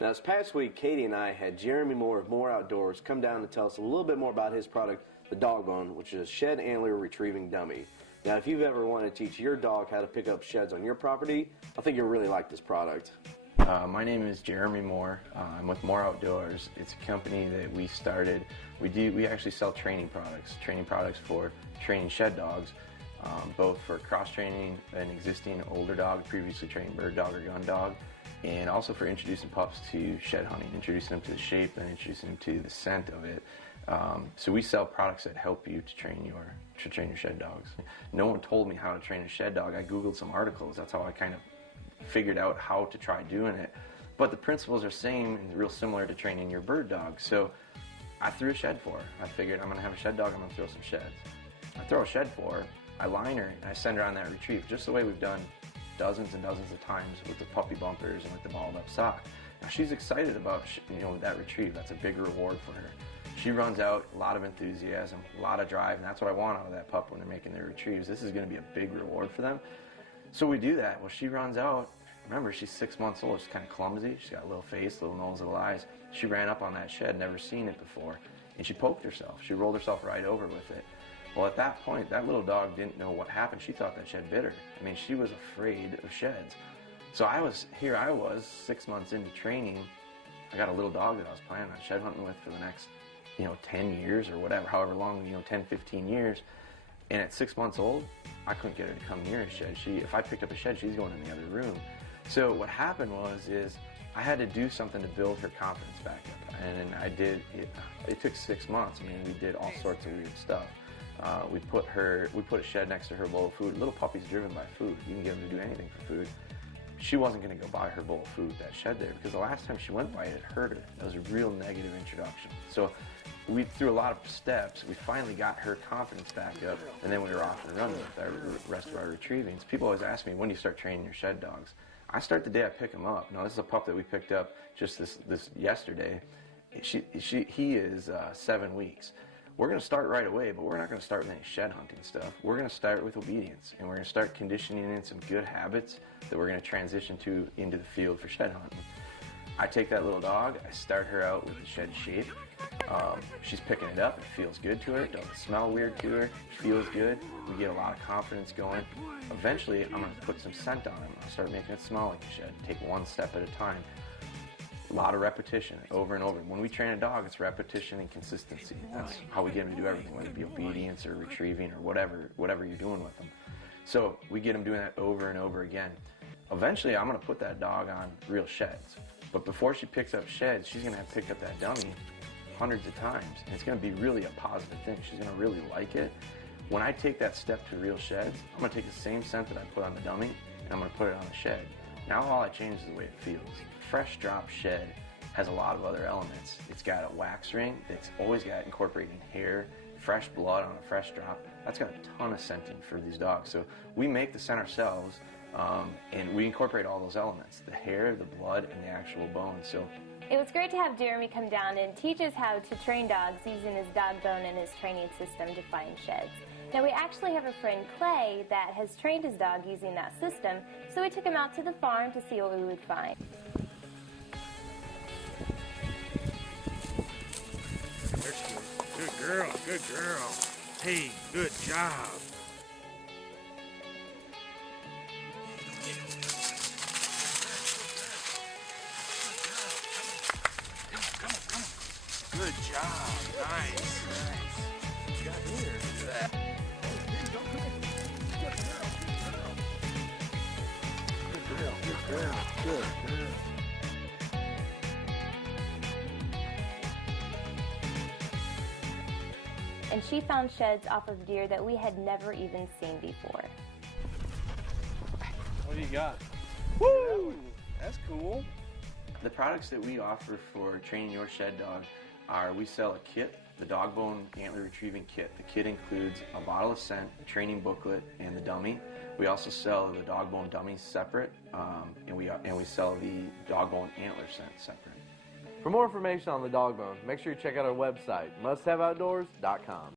Now, this past week, Katie and I had Jeremy Moore of Moore Outdoors come down and tell us a little bit more about his product, the DogBone, which is a shed antler retrieving dummy. Now, if you've ever wanted to teach your dog how to pick up sheds on your property, I think you'll really like this product. My name is Jeremy Moore. I'm with Moore Outdoors. It's a company that we started. We actually sell training products for training shed dogs, both for cross-training an existing older dog, previously trained bird dog or gun dog, and also for introducing pups to shed hunting, introducing them to the shape and introducing them to the scent of it. So we sell products that help you to train your shed dogs. No one told me how to train a shed dog. I Googled some articles. That's how I kind of figured out how to try doing it. But the principles are same and real similar to training your bird dog. So I threw a shed for her. I figured I'm going to have a shed dog, I'm going to throw some sheds. I throw a shed for her, I line her, and I send her on that retrieve, just the way we've done dozens and dozens of times with the puppy bumpers and with the balled up sock. Now she's excited about that retrieve. That's a big reward for her. She runs out, a lot of enthusiasm, a lot of drive, and that's what I want out of that pup when they're making their retrieves. This is going to be a big reward for them. So we do that. Well, she runs out. Remember, she's 6 months old. She's kind of clumsy. She's got a little face, little nose, little eyes. She ran up on that shed, never seen it before, and she poked herself. She rolled herself right over with it. Well, at that point, that little dog didn't know what happened. She thought that shed bit her. I mean, she was afraid of sheds. So I was 6 months into training. I got a little dog that I was planning on shed hunting with for the next 10 years or whatever, however long, 10, 15 years. And at 6 months old, I couldn't get her to come near a shed. If I picked up a shed, she's going in the other room. So what happened is I had to do something to build her confidence back up. And I did, it took 6 months. I mean, we did all sorts of weird stuff. We put a shed next to her bowl of food. Little puppy's driven by food. You can get them to do anything for food. She wasn't going to go buy her bowl of food, that shed there, because the last time she went by it hurt her. That was a real negative introduction. So we, through a lot of steps, we finally got her confidence back up, and then we were off and running with the rest of our retrievings. People always ask me, when do you start training your shed dogs? I start the day I pick them up. Now, this is a pup that we picked up just this yesterday. He is 7 weeks. We're going to start right away, but we're not going to start with any shed hunting stuff. We're going to start with obedience, and we're going to start conditioning in some good habits that we're going to transition into the field for shed hunting. I take that little dog, I start her out with the shed shape. She's picking it up, it feels good to her, it doesn't smell weird to her, it feels good, we get a lot of confidence going. Eventually, I'm going to put some scent on him. I'll start making it smell like a shed, take one step at a time. A lot of repetition, over and over. When we train a dog, it's repetition and consistency. That's how we get him to do everything, whether it be obedience or retrieving or whatever you're doing with them. So we get him doing that over and over again. Eventually, I'm going to put that dog on real sheds. But before she picks up sheds, she's going to have to pick up that dummy hundreds of times. And it's going to be really a positive thing. She's going to really like it. When I take that step to real sheds, I'm going to take the same scent that I put on the dummy, and I'm going to put it on the shed. Now all I change is the way it feels. Fresh drop shed has a lot of other elements. It's got a wax ring that's always got incorporating hair, fresh blood on a fresh drop. That's got a ton of scenting for these dogs. So we make the scent ourselves, and we incorporate all those elements, the hair, the blood, and the actual bone. So it was great to have Jeremy come down and teach us how to train dogs using his DogBone and his training system to find sheds. Now, we actually have a friend, Clay, that has trained his dog using that system, so we took him out to the farm to see what we would find. There she is. Good girl, good girl. Hey, good job. Come on. Good job. Nice. What you got here? Look at that. Good girl. Good girl. And she found sheds off of deer that we had never even seen before. What do you got? Woo! That's cool. The products that we offer for training your shed dog are, we sell a kit, the DogBone Antler Retrieving Kit. The kit includes a bottle of scent, a training booklet, and the dummy. We also sell the DogBone dummies separate, and we sell the DogBone Antler scent separate. For more information on the DogBone, make sure you check out our website, musthaveoutdoors.com.